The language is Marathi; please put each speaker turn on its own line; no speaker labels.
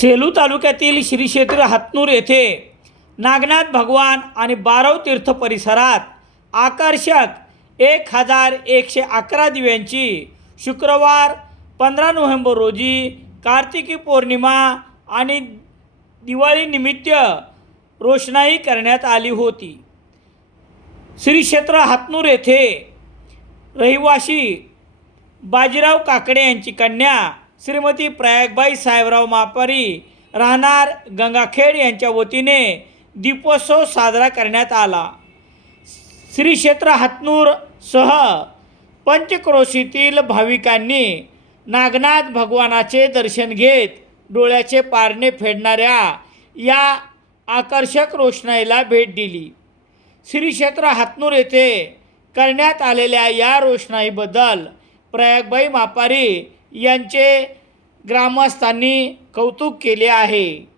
सेलू तालुक्यातील श्री क्षेत्र हातनूर येथे नागनाथ भगवान आणि बारव तीर्थ परिसरात आकर्षक एक हजार एकशे अकरा दिव्यांची शुक्रवार पंधरा नोव्हेंबर रोजी कार्तिकी पौर्णिमा आणि दिवाळीनिमित्त रोषणाई करण्यात आली होती. श्री क्षेत्र हातनूर येथे रहिवाशी बाजीराव काकडे यांची कन्या श्रीमती प्रयागबाई साहेबराव मापारी राहणार गंगाखेड यांच्या वतीने दीपोत्सव साजरा करण्यात आला. श्री क्षेत्र हातनूर सह पंचक्रोशीतील भाविकांनी नागनाथ भगवानाचे दर्शन घेत डोळ्याचे पारणे फेडणाऱ्या या आकर्षक रोषणाईला भेट दिली. श्री क्षेत्र हातनूर येथे करण्यात आलेल्या या रोषणाईबद्दल प्रयागबाई मापारी यांचे ग्रामस्थांनी कौतुक केले आहे.